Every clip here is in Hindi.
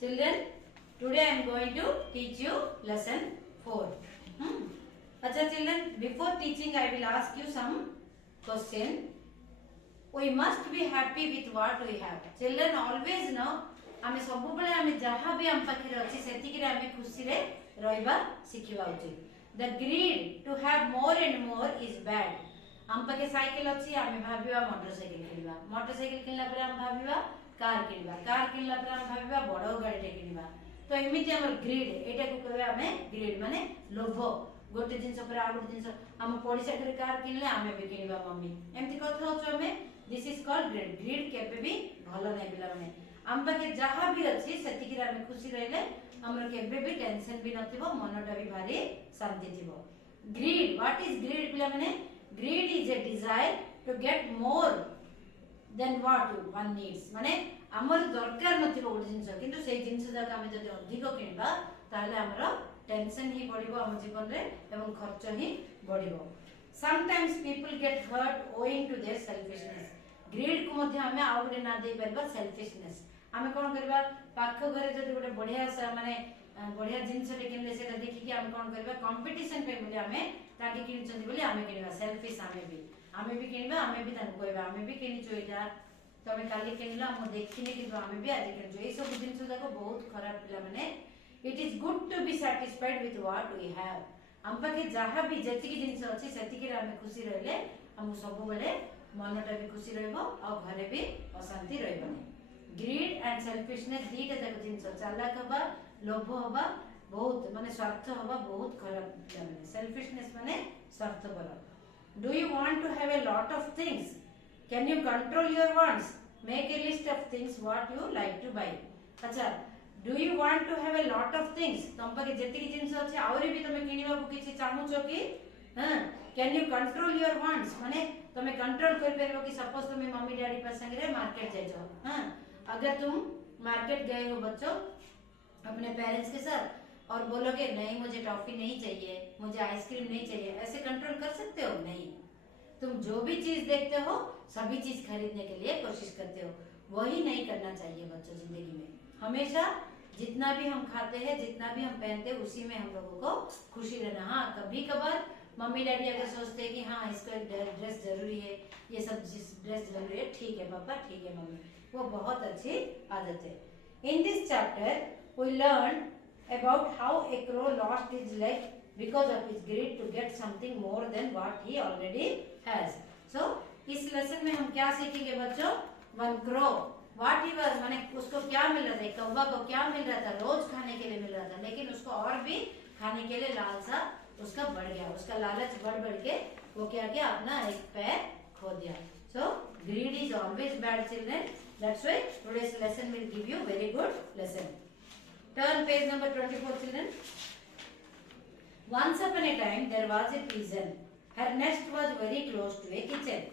Children, today I am going to teach you lesson 4. अच्छा children, before teaching I will ask you some question. We must be happy with what we have. Children always know आमे सब बेले आमे जहाँ भी आम पाखे अच्छी सेतिकी रे आमे खुशी रे रहबा सिखिबा उचित. The greed to have more and more is bad. आम पाखे साइकिल अच्छी आमे भाबिबा मोटरसाइकिल किनिबा, मोटरसाइकिल किनला पर आम भाबिबा कार किनिबा, कार किनला पर आम भाबिबा बड़ गाड़ी किनिबा. तो एमिति हमर ग्रीड एटा को कहबा आमे ग्रीड माने लोभ. गोटे जिंस पर आ गोटे जिंस हम पड़िसा करे कार किनले आमे भी किनिबा मम्मी एमिति कथा होछ हमें. This is called greed. Greed केबे भी भलो नै पिला माने आम पाखे जहाँ भी अच्छी सेतिकी रे आमे खुशी रहले हमर केबे भी टेंशन भी नथिबो, मनटा भी भारी शांति थिबो. ग्रीड, व्हाट इज ग्रीड पिला माने? Greed is a desire to get more than what one needs. माने हमर दरकार नथिबो गोटे जिंस किंतु सेही जिंस जाक हम जदि अधिक किनबा ताले हमर टेंशन ही बढ़िबो हम जीवन रे एवं खर्च ही बढ़िबो. Sometimes people get hurt owing to their selfishness. Greed को मध्ये हमें आ गोटे ना दे परबा selfishness. हमें कोन करबा पाख घरे जदि गोटे बढ़िया सा माने बढ़िया जिंस रे किनले सेटा देखि कि हम कोन करबा कंपटीशन पे बोले हमें ताकि किनिचंदी बोले हमें किनबा सेल्फिश हमें भी किनबा हमें भी तान कहबा हमें भी किनिचो एटा तमे काली किनला हम देखिने कि हमें भी आज किनिचो. ए सब जिंस जाको बहुत खराब पिला माने. It is good to be satisfied with what we have. हम पाके जहां भी जति की जिंस अछि सेति के हमें खुशी रहले हम सब बेले मनटा भी खुशी रहबो और घरे भी अशांति रहबो. ग्रीड एंड सेल्फिशनेस दी के जाको जिंस चालाक होबा लोभ होबा बहुत माने स्वार्थ होबा बहुत खराब माने. सेल्फिशनेस माने स्वार्थपर. Do you want to have a lot of things? Can you control your wants? Make a list of things what you like to buy. अच्छा, do you want to have a lot of things? तम पाके जेतिकी जिंस अछि आउरी भी तमे किनिबा को किछि चाहूछो कि हां can you control your wants माने तमे कंट्रोल कर परबो कि सपोज तुम मम्मी डैडी पर संग रे मार्केट जाइछो. हां अगर तुम मार्केट गए हो बच्चों अपने पेरेंट्स के साथ और बोलोगे नहीं मुझे टॉफी नहीं चाहिए, मुझे आइसक्रीम नहीं चाहिए, ऐसे कंट्रोल कर सकते हो? नहीं. तुम जो भी चीज देखते हो सभी चीज खरीदने के लिए कोशिश करते हो. वही नहीं करना चाहिए बच्चों जिंदगी में. हमेशा जितना भी हम खाते हैं जितना भी हम पहनते हैं उसी में हम लोगों को खुशी रहना. हाँ कभी कभार मम्मी डैडी अगर सोचते हैं कि हाँ इसको एक ड्रेस जरूरी है, ये सब ड्रेस जरूरी है, ठीक है पापा ठीक है मम्मी, वो बहुत अच्छी आदत है. In this chapter we learn about how a crow lost his leg because of his greed to get something more than what he already has. So इस लेसन में हम क्या सीखेंगे बच्चों? One crow, what he was माने उसको क्या मिल रहा था? कौवा को क्या मिल रहा था? रोज खाने के लिए मिल रहा था, लेकिन उसको और भी खाने के लिए लालसा उसका बढ़ गया. उसका लालच बढ़ के वो क्या किया? अपना एक पैर खो दिया. So greed is always bad children. That's why today's lesson will give you very good lesson. Turn page number 24 children. Once upon a time there was a pigeon. Her nest was very close to a kitchen.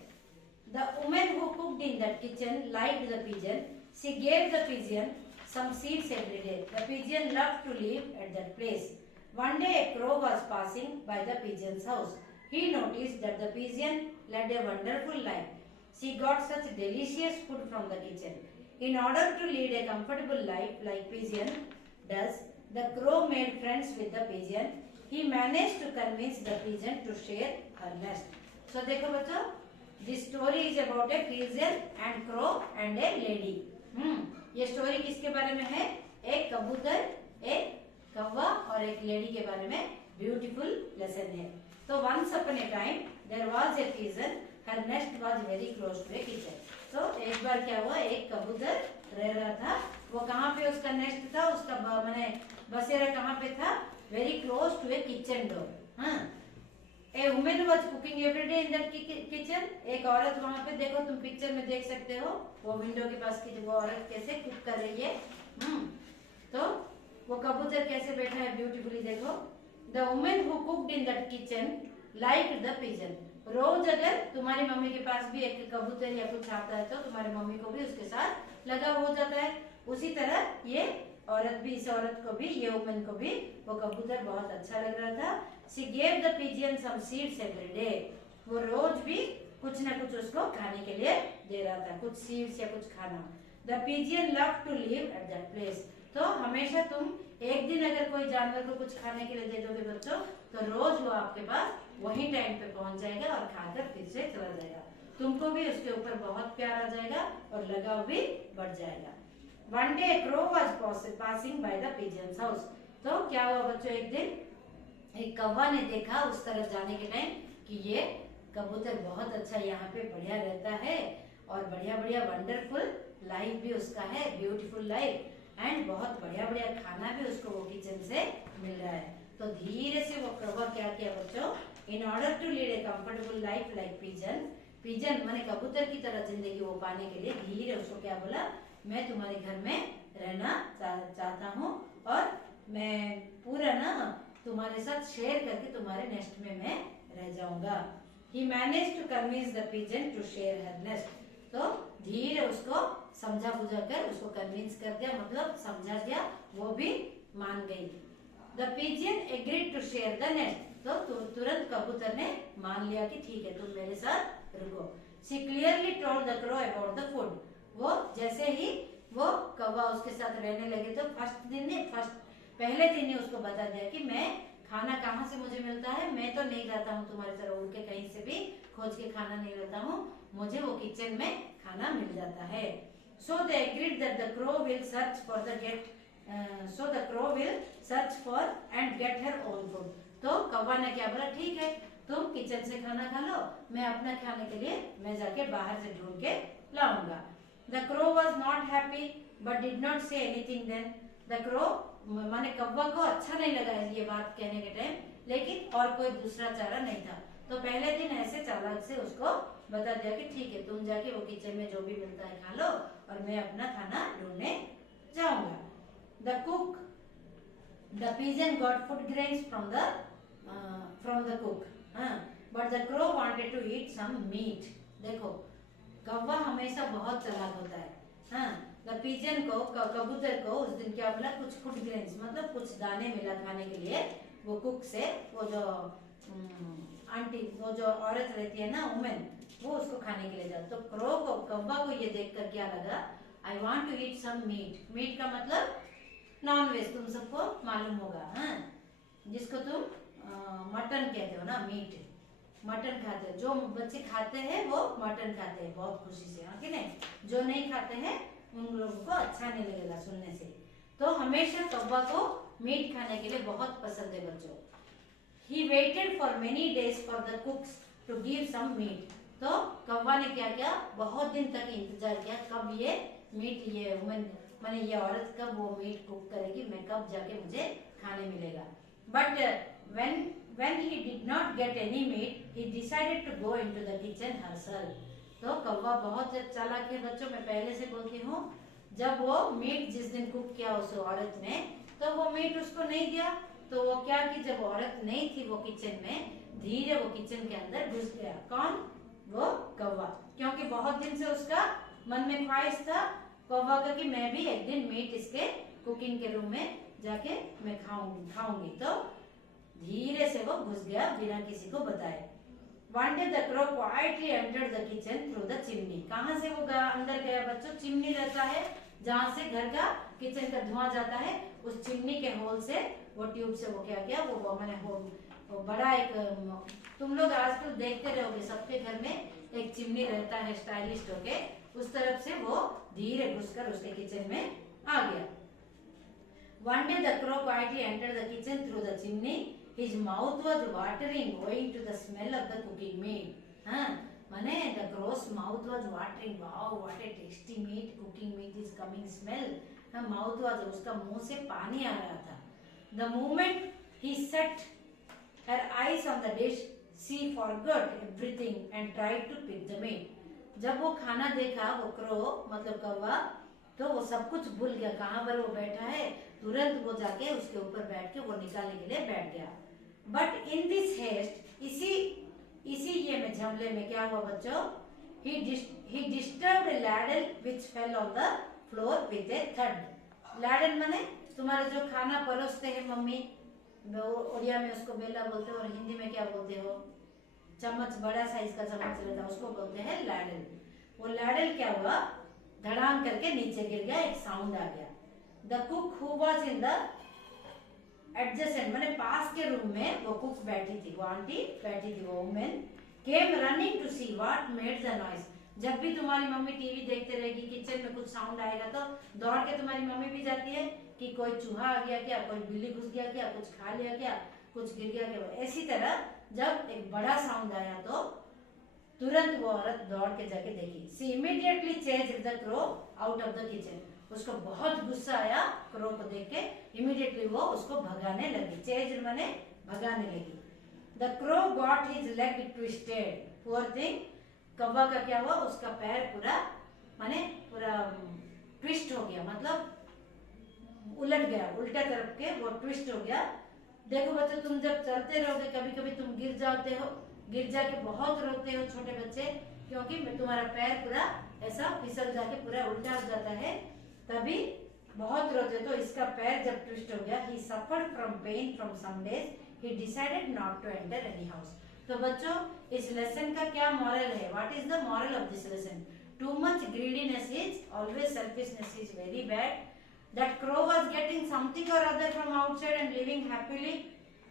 The woman who cooked in that kitchen liked the pigeon. She gave the pigeon some seeds every day. The pigeon loved to live at that place. One day a crow was passing by the pigeon's house. He noticed that the pigeon led a wonderful life. She got such delicious food from the kitchen. In order to lead a comfortable life like pigeon does, the crow made friends with the pigeon. He managed to convince the pigeon to share her nest. So देखो बच्चों, this story is about a pigeon and crow and a lady. ये स्टोरी किसके बारे में है? एक कबूतर, एक कौवा और एक लेडी के बारे में. ब्यूटीफुल लेसन है. तो once upon a time there was a pigeon. Her nest was very close to a kitchen. तो एक बार क्या हुआ? एक कबूतर रह रहा था. वो कहाँ पे उसका नेस्ट था? उसका माने बसेरा कहाँ पे था? Very close to a kitchen door. हाँ a women was cooking every day in that kitchen. एक औरत वहाँ पे, देखो तुम पिक्चर में देख सकते हो वो विंडो के पास की वो औरत कैसे कुक कर रही है. तो वो कबूतर कैसे बैठा है ब्यूटीफुली देखो. The women who cooked in that kitchen liked the pigeon. रोज अगर तुम्हारी मम्मी के पास भी एक कबूतर या कुछ आता है तो तुम्हारी मम्मी को भी उसके साथ लगाव हो जाता है. उसी तरह ये औरत भी, इस औरत को भी, ये वुमन को भी वो कबूतर बहुत अच्छा लग रहा था. She gave the pigeon some seeds every day. वो रोज भी कुछ ना कुछ उसको खाने के लिए दे रहा था, कुछ सीड्स या कुछ खाना. The pigeon loved to live at that place. तो हमेशा तुम एक दिन अगर कोई जानवर को कुछ खाने के लिए दे दोगे बच्चों, तो रोज वो आपके पास वही टाइम पे पहुंच जाएगा और खाकर फिर से चला जाएगा। तुमको भी उसके ऊपर बहुत प्यार आ जाएगा और लगाव भी बढ़ जाएगा। One day a crow was passing by the pigeon's house। तो क्या हुआ बच्चों, एक दिन एक कौवा ने देखा उस तरफ जाने के टाइम कि ये कबूतर बहुत अच्छा यहाँ पे बढ़िया रहता है और बढ़िया बढ़िया वंडरफुल लाइफ भी उसका है, ब्यूटीफुल लाइफ, एंड बहुत बढ़िया बढ़िया खाना भी उसको वो किचन से मिल रहा है। तो धीरे से वो कौवा क्या किया बच्चों, in order to lead a comfortable life like pigeon, pigeon माने कबूतर की तरह जिंदगी वो पाने के लिए धीरे उसको क्या बोला, मैं तुम्हारे घर में रहना चाहता हूँ और मैं पूरा ना तुम्हारे साथ शेयर करके तुम्हारे नेस्ट में मैं रह जाऊंगा। He managed to convince the pigeon to share her nest। तो धीरे उसको समझा बुझा कर उसको कन्विंस कर दिया, मतलब समझा दिया, वो भी मान गई। The pigeon agreed to share the nest। तो तुरंत कबूतर ने मान लिया कि ठीक है तुम मेरे साथ रुको। She clearly told the crow about the food। वो जैसे ही वो कौवा उसके साथ रहने लगे तो पहले दिन ही उसको बता दिया कि मैं खाना कहाँ से मुझे मिलता है, मैं तो नहीं रहता हूँ तुम्हारी तरह उड़ के कहीं से भी खोज के खाना नहीं रहता हूँ, मुझे वो किचन में खाना मिल जाता है। So they agreed that the crow will search for and get her own food। तो कौवा ने क्या बोला, ठीक है तुम किचन से खाना खा लो, मैं अपना खाने के लिए मैं जाके बाहर से ढूंढ के लाऊंगा। The crow was not happy but did not say anything then। The crow माने कौवा को अच्छा नहीं लगा ये बात कहने के टाइम, लेकिन और कोई दूसरा चारा नहीं था। तो पहले दिन ऐसे चालाक से उसको बता दिया कि ठीक है तुम जाके वो किचन में जो भी मिलता है खा लो और मैं अपना खाना ढूंढने जाऊंगा। The pigeon got food grains from the cook, but the crow wanted to eat some meat। देखो कौवा हमेशा बहुत चालाक होता है। द पिजन को कबूतर को उस दिन क्या बोला, कुछ फूड ग्रेन्स मतलब कुछ दाने मिला खाने के लिए वो कुक से, वो जो आंटी वो जो औरत रहती है ना वुमेन, वो उसको खाने के लिए जाता। तो क्रो को कौवा को ये देखकर क्या लगा, I want to eat some meat. Meat का मतलब नॉन वेज, तुम सबको मालूम होगा, जिसको तुम मटन कहते हो ना, मीट मटन खाते हैं, जो बच्चे खाते हैं वो मटन खाते हैं बहुत खुशी से, हाँ कि नहीं, जो नहीं खाते हैं उन लोगों को अच्छा नहीं लगेगा सुनने से। तो हमेशा कौवा को मीट खाने के लिए बहुत पसंद है बच्चों। He waited for many days for the cooks to give some meat। तो कौवा ने क्या किया, बहुत दिन तक इंतजार किया कब ये मीट, ये वुमेन माने ये औरत कब वो मीट कुक करेगी, मैं कब जाके मुझे खाने मिलेगा। But when he did not get any meat, he decided to go into the kitchen herself। तो कौवा बहुत चालाक है बच्चों, मैं पहले से बोलती हूँ, जब वो मीट जिस दिन कुक किया उस औरत ने, तो वो मीट उसको नहीं दिया, तो वो क्या कि जब औरत नहीं थी वो किचन में, धीरे वो किचन के अंदर घुस गया। कौन, वो कौवा, क्योंकि बहुत दिन से उसका मन में ख्वाहिश था कौवा का कि मैं भी एक दिन मीट इसके कुकिंग के रूम में जाके मैं खाऊंगी। तो धीरे से वो घुस गया बिना किसी को बताए। One day the crow quietly entered the kitchen through the chimney। कहाँ से वो अंदर गया बच्चों, चिमनी रहता है जहाँ से घर का किचन का धुआं जाता है, उस चिमनी के होल से वो ट्यूब से वो क्या किया, वो मैंने वो बड़ा एक, तुम लोग आजकल देखते रहोगे सबके घर में एक चिमनी रहता है स्टाइलिश होके, उस तरफ से वो धीरे घुसकर उसके किचन में आ गया। One day the crow quietly entered the kitchen through the chimney। His mouth was watering owing to the smell of the cooking meat। माने the crow's mouth was watering। Wow, what a tasty meat, cooking meat is coming smell। mouth was, उसका मुंह से पानी आ रहा था। The moment he set her eyes on the dish, she forgot everything and tried to pick the meat। जब वो खाना देखा वो क्रो मतलब कौवा, तो वो सब कुछ भूल गया कहाँ पर वो बैठा है, तुरंत वो जाके उसके ऊपर बैठ के वो निकालने के लिए बैठ गया। बट इन दिस हेस्ट, इसी ये में झमले में क्या हुआ बच्चों, he disturbed a ladle which fell on the floor with a thud। ladle माने तुम्हारे जो खाना परोसते हैं मम्मी, उड़िया में उसको बेला बोलते हो और हिंदी में क्या बोलते हो, चम्मच, बड़ा साइज का चम्मच रहता है उसको बोलते हैं लैडल। वो लैडल क्या हुआ, धड़ाम करके नीचे गिर गया, एक साउंड आ गया। The cook who was in the adjacent माने पास के रूम में वो कुक बैठी थी, वो आंटी बैठी थी, वो women came running to see what made the noise. जब भी तुम्हारी मम्मी टीवी देखते रहेगी, किचन में कुछ साउंड आएगा तो दौड़ के तुम्हारी मम्मी भी जाती है कि कोई चूहा आ गया क्या, कोई बिल्ली घुस गया क्या, कुछ खा लिया क्या, कुछ गिर गया क्या। ऐसी तरह जब एक बड़ा साउंड आया तो तुरंत वो औरत दौड़ के जाके देखी। She immediately chased the crow out of the kitchen. उसको बहुत गुस्सा आया क्रो को देख के, इमीडिएटली वो उसको भगाने लगी। चेज्ड माने भगाने लगी। The crow got his leg twisted, poor thing. कौवा का क्या हुआ, उसका पैर पूरा माने पूरा ट्विस्ट हो गया, मतलब उलट गया, उल्टा तरफ के वो ट्विस्ट हो गया। देखो बच्चों, तुम जब चलते रहोगे कभी कभी तुम गिर जाते हो, गिर जाके बहुत रोते हो छोटे बच्चे, क्योंकि तुम्हारा पैर पूरा ऐसा फिसल जाके पूरा उल्टा हो जाता है, तभी बहुत रोते। तो इसका पैर जब ट्विस्ट हो गया, he suffered from pain from some days, he decided not to enter any house। तो बच्चों, इस लेसन का क्या मॉरल है? What is the moral of this lesson? Too much greediness is always, selfishness is very bad. That crow was getting something or other from outside and living happily.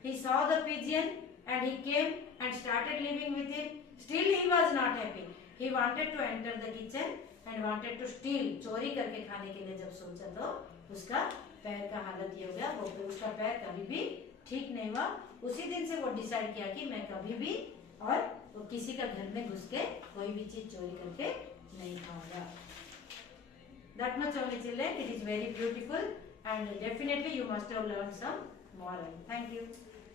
He saw the pigeon and he came and started living with it. Still he was not happy. He wanted to enter the kitchen and wanted to steal. चोरी करके खाने के लिए जब सोचा तो उसका पैर का हालत ये हो गया, वो उसका पैर कभी भी ठीक नहीं हुआ। उसी दिन से वो डिसाइड किया कि मैं कभी भी और वो किसी का घर में घुस के कोई भी चीज चोरी करके नहीं खाऊंगा। That much only children, it is very beautiful and definitely you must have learned some moral. Thank you.